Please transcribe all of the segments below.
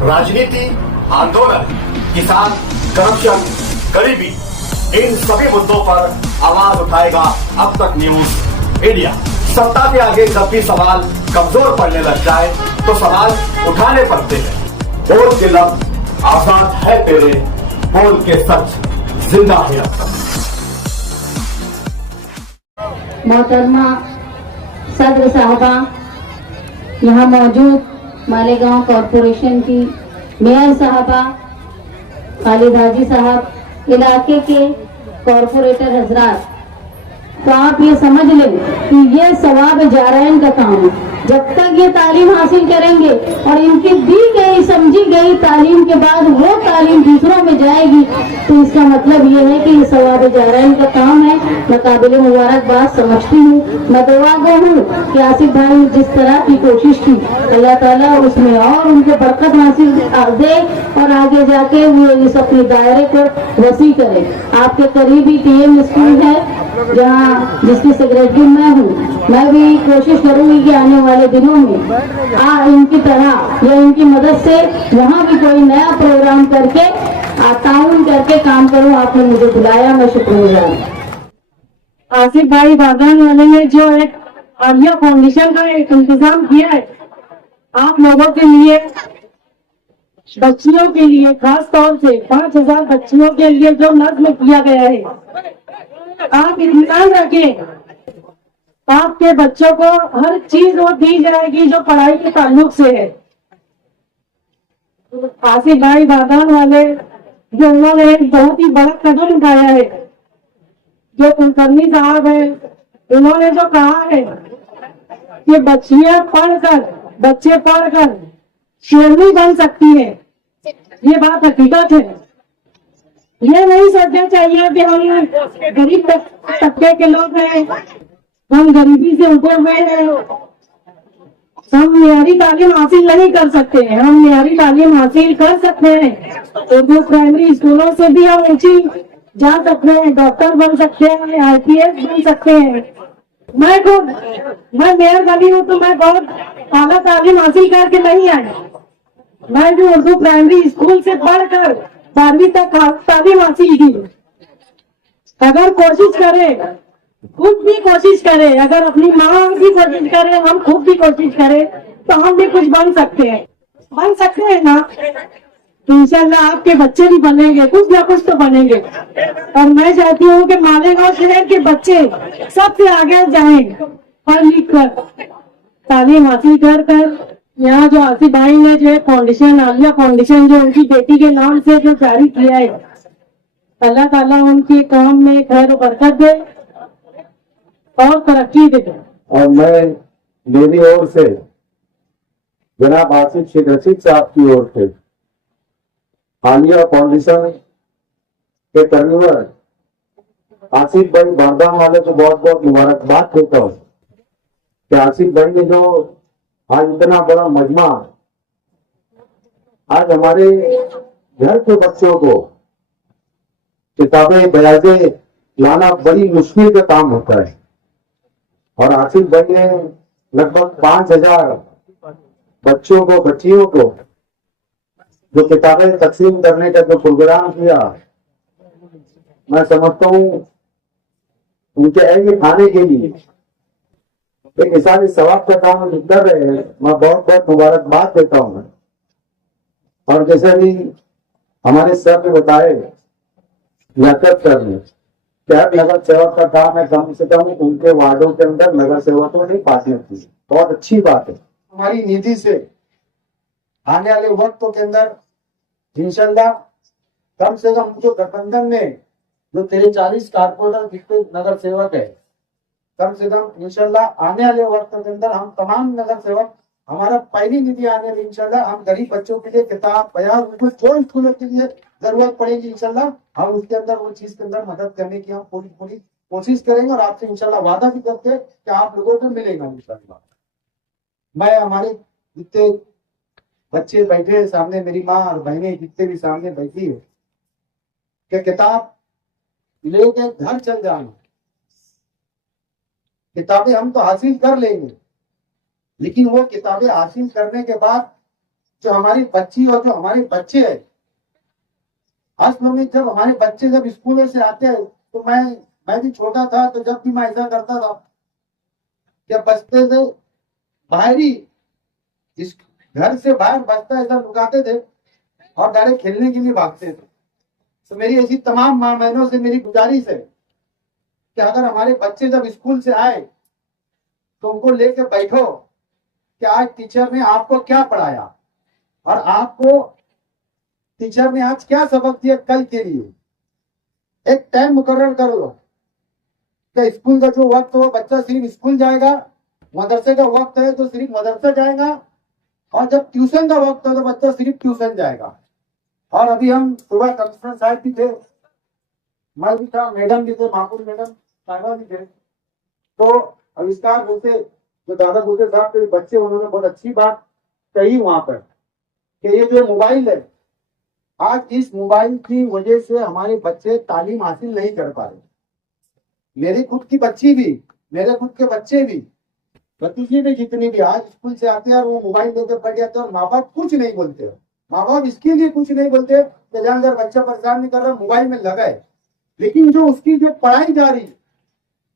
राजनीति, आंदोलन, किसान, करप्शन, गरीबी, इन सभी मुद्दों पर आवाज उठाएगा अब तक न्यूज इंडिया। सत्ता के आगे जब भी सवाल कमजोर पड़ने लग जाए तो सवाल उठाने पड़ते हैं। बोल के लफ्ज आजाद है तेरे, बोल के सच जिंदा है अब तक। मोहतरमा सदर साहबा, यहाँ मौजूद मालेगांव कॉरपोरेशन की मेयर साहबा, खालिद हाजी साहब, इलाके के कॉरपोरेटर हजरात, तो आप ये समझ लें कि ये सवाब जारैन का काम है। जब तक ये तालीम हासिल करेंगे और इनकी दी गई समझी गई तालीम के बाद वो तालीम दूसरों में जाएगी तो इसका मतलब ये है कि ये सवाब जारैन का काम है। मैं काबिल मुबारकबाद समझती हूँ। मैं दुआ गो हूँ कि आसिफ भाई ने जिस तरह की कोशिश की, अल्लाह ताला उसमें और उनको बरकत हासिल दे और आगे जाके वो इस अपने दायरे को वसी करे। आपके करीबी टीएम स्कूल है जहाँ जिसकी सेक्रेटरी मैं हूँ। मैं भी कोशिश करूंगी कि आने वाले दिनों में इनकी तरह या इनकी मदद से वहाँ भी कोई नया प्रोग्राम करके ताउन करके काम करूँ। आपने मुझे बुलाया, मैं शुक्रगुजार। आसिफ भाई बागान वाले ने जो एक आलिया फाउंडेशन का एक इंतजाम किया है आप लोगों के लिए, बच्चियों के लिए, खास तौर से 5000 बच्चियों के लिए जो नज्म किया गया है, आप इत्मीनान रखें, आपके बच्चों को हर चीज वो दी जाएगी जो पढ़ाई के ताल्लुक से है। आसिफ भाई बागान वाले जो उन्होंने एक बहुत ही बड़ा कदम उठाया है, जो कुलकर्णी साहब है, उन्होंने जो कहा है कि बच्चियां पढ़कर, बच्चे पढ़कर शेरनी बन सकती है, ये बात हकीकत है। ये नहीं सोचना चाहिए कि हम गरीब तबके के लोग हैं, हम गरीबी से उठे हुए हैं, हम मियारी तालीम हासिल नहीं कर सकते हैं। हम मियारी तालीम हासिल कर सकते हैं, उर्दू प्राइमरी स्कूलों से भी हम ऊंची जा सकते हैं, डॉक्टर बन सकते हैं, IPS बन सकते हैं। मैं मेयर बनी हूँ तो मैं बहुत आला तालीम हासिल करके नहीं आई। मैं भी उर्दू प्राइमरी स्कूल से पढ़कर 12वीं तक तालीम हासिल की। अगर कोशिश करें, खुद भी कोशिश करें, अगर अपनी माँ भी कोशिश करे, हम खुद भी कोशिश करें तो हम भी कुछ बन सकते हैं ना। इंशाल्लाह आपके बच्चे भी बनेंगे, कुछ ना कुछ तो बनेंगे। और मैं चाहती हूँ कि मालेगांव शहर के बच्चे सबसे आगे जाएं, पढ़ लिख कर, तालीम हासिल कर यहाँ जो आसिफ भाई ने जो फाउंडेशन, आलिया फाउंडेशन जो उनकी बेटी के नाम से जो जारी किया है, अल्लाह ताला उनके काम में खैर बरकत दे और तरक्की दे। और मैं मेरी ओर से जनाब आसिफ शेख रशीद साहब की ओर से आलिया फाउंडेशन के टर्नओवर आसिफ भाई बारदाम वाले को बहुत बहुत मुबारकबाद देता हूँ कि आसिफ भाई ने जो आज इतना बड़ा मजमा आज हमारे घर के बच्चों को किताबें बयाजे लाना बड़ी मुश्किल का काम होता है। और आसिफ भाई ने लगभग 5000 बच्चों को, बच्चियों को जो किताबें तकसीम करने का जो प्रोग्राम किया, मैं समझता हूँ उनके अहम खाने के लिए एक इंसानी सवाब का काम जो कर रहे हैं, मैं बहुत बहुत मुबारकबाद देता हूँ। और जैसे भी हमारे सर ने बताए लियाकत करने क्या नगर सेवक का काम है, कम से कम उनके वार्डों के अंदर नगर सेवकों ने पाती थी, बहुत अच्छी बात है। हमारी नीति से आने वाले वक्तों के अंदर इंशाल्लाह कम से कम जो गठबंधन में जो 43 कारपोरेटर जितने नगर सेवक है, कम से कम इंशाल्लाह आने वाले वक्त के अंदर हम तमाम नगर सेवक, हमारा पहली नीति आने वाली इंशाल्लाह हम गरीब बच्चों के लिए किताब बयान, उनको जो स्कूलों के लिए जरूरत पड़ेगी इंशाल्लाह हम उसके अंदर वो चीज के अंदर मदद करने की हम पूरी कोशिश करेंगे। और आपसे इंशाल्लाह वादा भी करते हैं कि आप लोगों को मिलेगा इंशाल्लाह। मैं हमारे जितने बच्चे बैठे हैं सामने, मेरी माँ और बहनें जितने भी सामने बैठी है, कि किताब लेके घर चल जाना, किताबें हम तो हासिल कर लेंगे, लेकिन वो किताबें हासिल करने के बाद जो हमारी बच्ची और जो हमारे बच्चे है, आज मम्मी जब हमारे बच्चे जब स्कूल से आते हैं तो मैं भी छोटा था तो जब भी मैं ऐसा करता था कि बचते थे बाहर ही, इस घर से बाहर बचता ऐसा लुकाते थे और डायरेक्ट खेलने के लिए भागते थे। तो मेरी ऐसी तमाम माँ बहनों से मेरी गुजारिश है कि अगर हमारे बच्चे जब स्कूल से आए तो उनको लेके बैठो कि आज टीचर ने आपको क्या पढ़ाया और आपको टीचर ने आज क्या सबक दिया कल के लिए। एक टाइम मुकर्रर कर लो कि स्कूल का जो वक्त हो बच्चा सिर्फ स्कूल जाएगा, मदरसे का वक्त है तो सिर्फ मदरसा जाएगा, और जब ट्यूशन का वक्त हो तो बच्चा सिर्फ ट्यूशन जाएगा। और अभी हम सुबह कमिश्नर साहब भी थे, मैं भी था, मैडम भी थे, माहपुर मैडम साहबा भी थे, तो आविष्कार बोलते जो दादा बोलते साहब के बच्चे, उन्होंने बहुत अच्छी बात कही वहां पर कि ये जो मोबाइल है, आज इस मोबाइल की वजह से हमारे बच्चे तालीम हासिल नहीं कर पा रहे। मेरी खुद की बच्ची भी, मेरे खुद के बच्चे भी, भतीजे भी जितनी भी आज स्कूल से आते हैं और वो मोबाइल लेकर बैठ जाते हैं और माँ बाप कुछ नहीं बोलते। माँ बाप इसके लिए कुछ नहीं बोलते कि जहां अगर बच्चा परेशान नहीं कर रहा मोबाइल में लगा है, लेकिन जो उसकी जो पढ़ाई जा रही,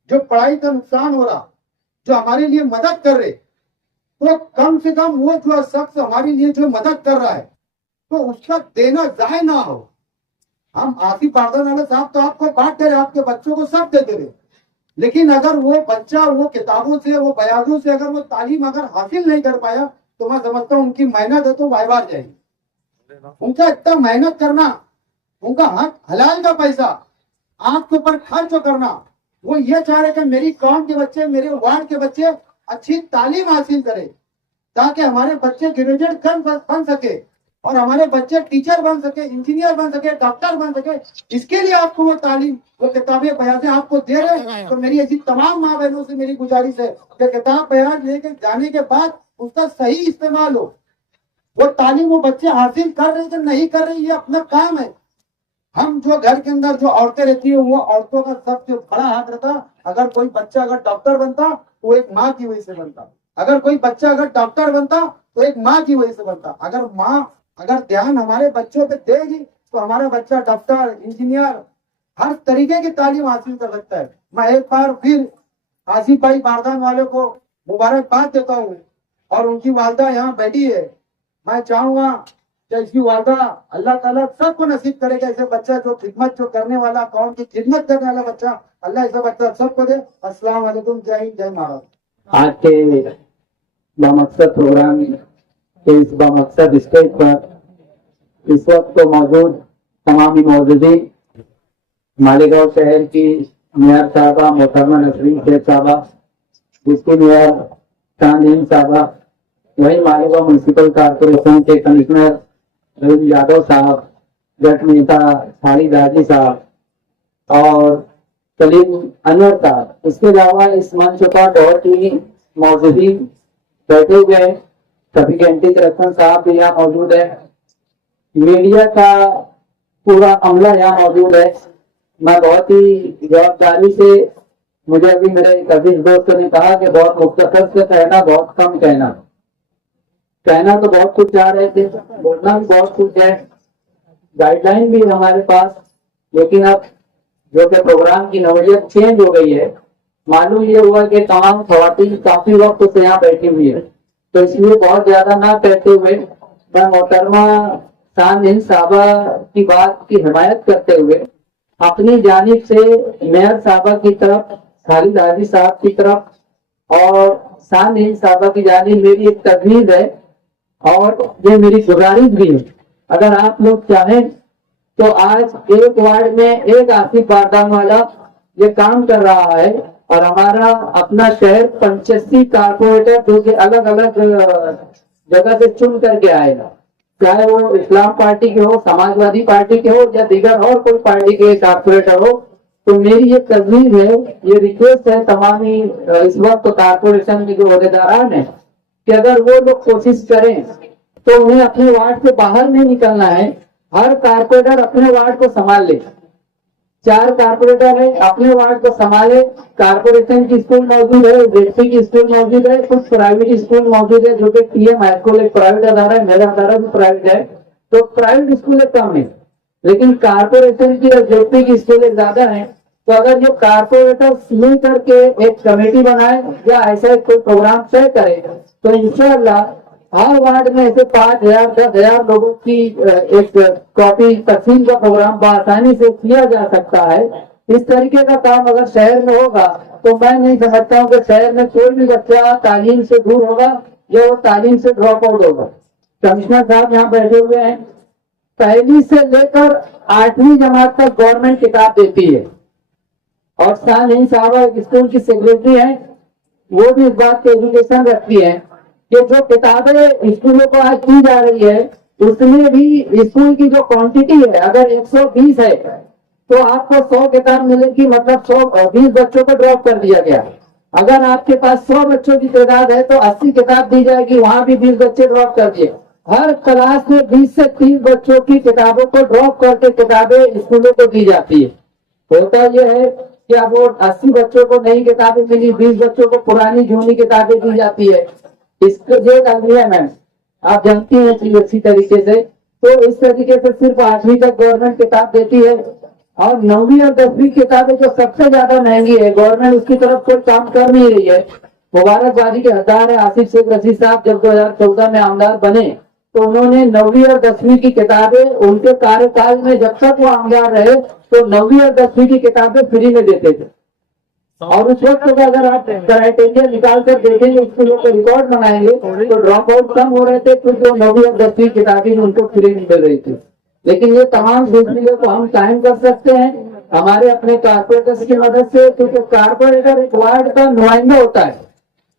जो पढ़ाई का नुकसान हो रहा, जो हमारे लिए मदद कर रहे, तो कम से कम वो जो शख्स हमारे लिए जो मदद कर रहा है तो उसका देना जाए ना हो। हम आसिफ बारदान वाले साहब तो आपको बांट दे रहे, आपके बच्चों को सब दे दे रहे, लेकिन अगर वो बच्चा वो किताबों से, वो बयानों से अगर वो तालीम अगर हासिल नहीं कर पाया तो मैं समझता हूँ उनकी मेहनत है तो वाइबार जाएगी। उनका इतना मेहनत करना, उनका हक हलाल का पैसा आपके ऊपर खर्च करना, वो ये चाह रहे कि मेरी कौम के बच्चे, मेरे वार्ड के बच्चे अच्छी तालीम हासिल करें ताकि हमारे बच्चे ग्रेजुएट बन सके और हमारे बच्चे टीचर बन सके, इंजीनियर बन सके, डॉक्टर बन सके। इसके लिए आपको वो तालीम, वो किताबें बयान आपको दे रहे। तो मेरी ऐसी तमाम माँ बहनों से मेरी गुजारिश है कि किताब बयान लेके जाने के बाद उसका सही इस्तेमाल हो। वो तालीम वो बच्चे हासिल कर रहे कि नहीं कर रहे, ये अपना काम है। हम जो घर के अंदर जो औरतें रहती है वो औरतों का सबसे बड़ा हाथ रहता। अगर कोई बच्चा अगर डॉक्टर बनता तो वो एक माँ की वजह से बनता, अगर कोई बच्चा अगर डॉक्टर बनता तो एक माँ की वजह से बनता। अगर माँ अगर ध्यान हमारे बच्चों पे देगी तो हमारा बच्चा डॉक्टर, इंजीनियर, हर तरीके की तालीम हासिल कर सकता है। मैं एक बार फिर आसिफ भाई बारदान वालों को मुबारकबाद देता हूँ और उनकी वालदा यहाँ बैठी है। मैं चाहूंगा कि इसकी वालदा अल्लाह ताला सबको नसीब करेगा ऐसे बच्चा जो खिदमत जो करने वाला, कौम की खिदमत करने वाला बच्चा, अल्लाह ऐसा बच्चा सबको दे। अस्सलाम वालेकुम, जय हिंद, जय महाराज। आज के बामकसद प्रोग्राम के इस बामकसद स्टेज पर इस वक्त तो मौजूद तमाम मौजूदीन मालेगांव शहर की मेयर साहबा मोहतरमा नसरीन शेख साहबा, जिसकी मेयर चांदीन साहबा, वही मालेगांव म्यूनिसिपल कॉर्पोरेशन के कमिश्नर रवि यादव साहब, जट नेता खालिद हाजी साहब और सलीम अनवर साहब। इसके अलावा इस मंच पर बहुत ही मौजूदीन बैठे हुए हैं। सभी एंटी करप्शन साहब भी यहाँ मौजूद है, मीडिया का पूरा अमला यहाँ मौजूद है। मैं बहुत ही जवाबदारी से, मुझे अभी मेरे एक अजीज दोस्त ने कहा कि बहुत मुख्तसर से कहना, बहुत कम कहना। कहना तो बहुत कुछ जा रहे थे, बोलना भी बहुत कुछ है, गाइडलाइन भी हमारे पास, लेकिन अब जो कि प्रोग्राम की नौयत चेंज हो गई है। मालूम ये हुआ कि तमाम खवातीन काफी वक्त से यहाँ बैठी हुई है, तो इसलिए बहुत ज्यादा ना कहते हुए मैं मोहतरमा चांदीन साहबा की बात की हिमायत करते हुए अपनी जानिब से मेयर साहबा की तरफ, खालिद हाजी साहब की तरफ और चांदीन साहबा की जानिब मेरी एक तजवीज है और ये मेरी गुजारिश भी है। अगर आप लोग चाहें तो आज एक वार्ड में एक आसिफ बारदान वाला ये काम कर रहा है और हमारा अपना शहर 85 कारपोरेटर जो कि अलग अलग जगह से चुन करके आएगा, चाहे वो इस्लाम पार्टी के हो, समाजवादी पार्टी के हो या दीगर और कोई पार्टी के कारपोरेटर हो। तो मेरी ये तजवीज है, ये रिक्वेस्ट है तमाम इस वक्त कारपोरेशन के जो अहदेदारान है कि अगर वो लोग कोशिश करें तो उन्हें अपने वार्ड से बाहर नहीं निकलना है। हर कारपोरेटर अपने वार्ड को संभाल ले, 4 कारपोरेटर है, अपने वार्ड को संभाले। कारपोरेशन की स्कूल मौजूद है, जेडपी की स्कूल मौजूद है, कुछ प्राइवेट स्कूल मौजूद है, जो कि पीएम हाई स्कूल एक प्राइवेट अदारा है, मेरा अदारा भी प्राइवेट है। तो प्राइवेट स्कूलें कम है, लेकिन कारपोरेशन की और जेडपी की स्कूलें ज्यादा है। तो अगर जो कारपोरेटर मिल करके एक कमेटी बनाए या ऐसा कोई प्रोग्राम तय करे, तो इंशाअल्लाह हर वार्ड में ऐसे 5,000 10,000 लोगों की एक कॉपी तकसीम का प्रोग्राम बआसानी से किया जा सकता है। इस तरीके का काम अगर शहर में होगा तो मैं नहीं समझता हूँ कि शहर में कोई भी बच्चा तालीम से दूर होगा या वो तालीम से ड्रॉप आउट होगा। कमिश्नर साहब यहाँ बैठे हुए हैं, पहली से लेकर 8वीं जमात तक गवर्नमेंट किताब देती है, और शाहजहां साहब एक स्कूल की सेक्रेटरी है, वो भी इस बात की एजुकेशन रखती है कि जो किताबें स्कूलों को आज दी जा रही है उसमें भी स्कूल की जो क्वांटिटी है, अगर 120 है तो आपको 100 किताब मिलेगी, मतलब 120 बच्चों को ड्रॉप कर दिया गया। अगर आपके पास 100 बच्चों की तादाद है तो 80 किताब दी जाएगी, वहां भी 20 बच्चे ड्रॉप कर दिए। हर क्लास में 20 से 30 बच्चों की किताबों को ड्रॉप करके किताबें स्कूलों को दी जाती है। होता यह है कि अब वो 80 बच्चों को नई किताबें मिली, 20 बच्चों को पुरानी जूनी किताबें दी जाती है। इसको ये अलमिया मैम आप जानती हैं कि अच्छी तरीके से, तो इस तरीके से सिर्फ 8वीं तक गवर्नमेंट किताब देती है, और 9वीं और 10वीं किताबें जो सबसे ज्यादा महंगी है, गवर्नमेंट उसकी तरफ कोई काम कर नहीं रही है। मुबारकबादी के हकदार है आसिफ शेख रशीद साहब, जब 2014 में आमदार बने तो उन्होंने 9वीं और 10वीं की किताबें उनके कार्यकाल में जब तक वो आमदार रहे तो 9वीं और 10वीं की किताबें फ्री में देते थे। और उस वक्त को अगर आप क्राइटेरिया निकाल कर देखेंगे, स्कूलों को रिकॉर्ड बनाएंगे तो ड्रॉप आउट कम हो रहे थे, क्योंकि 9वीं और 10वीं किताबें उनको फ्री में मिल रही थी। लेकिन ये तमाम सिलसिले को हम कायम कर सकते हैं हमारे अपने कारपोरेटर्स की मदद से, क्योंकि कारपोरेटर एक वार्ड का नुमाइंदा होता है,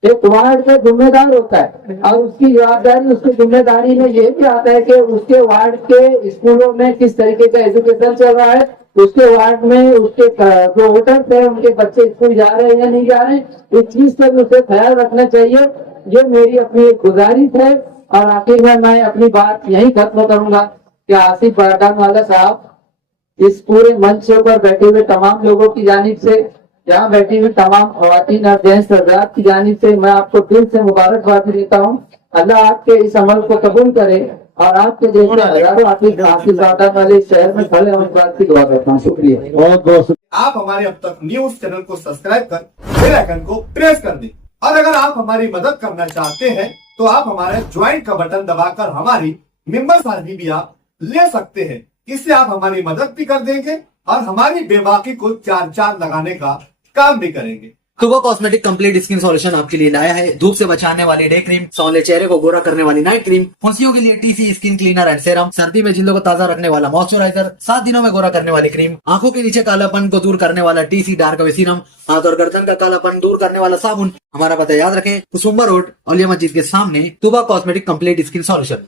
एक वार्ड का जिम्मेदार होता है, और उसकी जवाबदारी उसकी जिम्मेदारी में ये भी आता है कि उसके वार्ड के स्कूलों में किस तरीके का एजुकेशन चल रहा है, उसके वार्ड में उसके जो वोटर्स है उनके बच्चे स्कूल जा रहे हैं या नहीं जा रहे हैं, इस चीज पर उसे ख्याल रखना चाहिए। ये मेरी अपनी गुजारिश है, और आखिर में मैं अपनी बात यही खत्म करूंगा कि आसिफ बारकानवाला साहब इस पूरे मंच पर बैठे हुए तमाम लोगों की जानिब से, यहाँ बैठी हुई तमाम खवातीन और जेंट्स हज़रात की जानिब से मैं आपको दिल से मुबारकबाद देता हूँ। अल्लाह आपके इस अमल को कबूल करे, और आपके जैसे हजारों आसिफ वाले शहर में खड़े हम बात की दुआ करता हूँ। शुक्रिया, बहुत बहुत। आप हमारे अब तक न्यूज चैनल को सब्सक्राइब कर बेल आइकन को प्रेस कर दें, और अगर आप हमारी मदद करना चाहते हैं तो आप हमारे ज्वाइन का बटन दबाकर हमारी मेंबर सारणी भी आप ले सकते हैं। इससे आप हमारी मदद भी कर देंगे और हमारी बेबाकी को 4 लगाने का काम भी करेंगे। तुबा कॉस्मेटिक कंप्लीट स्किन सॉल्यूशन आपके लिए लाया है धूप से बचाने वाली डे क्रीम, सौंले चेहरे को गोरा करने वाली नाइट क्रीम, फुंसियों के लिए TC skin cleaner and serum, सर्दी में जिल्दों को ताजा रखने वाला मॉइस्चराइजर, 7 दिनों में गोरा करने वाली क्रीम, आंखों के नीचे कालापन को दूर करने वाला टीसी डार्क वे सीरम, हाथ और गर्दन का कालापन दूर करने वाला साबुन। हमारा पता याद रखें, कुसुम्बा रोड औलिया मस्जिद के सामने, तुबा कॉस्मेटिक कंप्लीट स्किन सॉल्यूशन।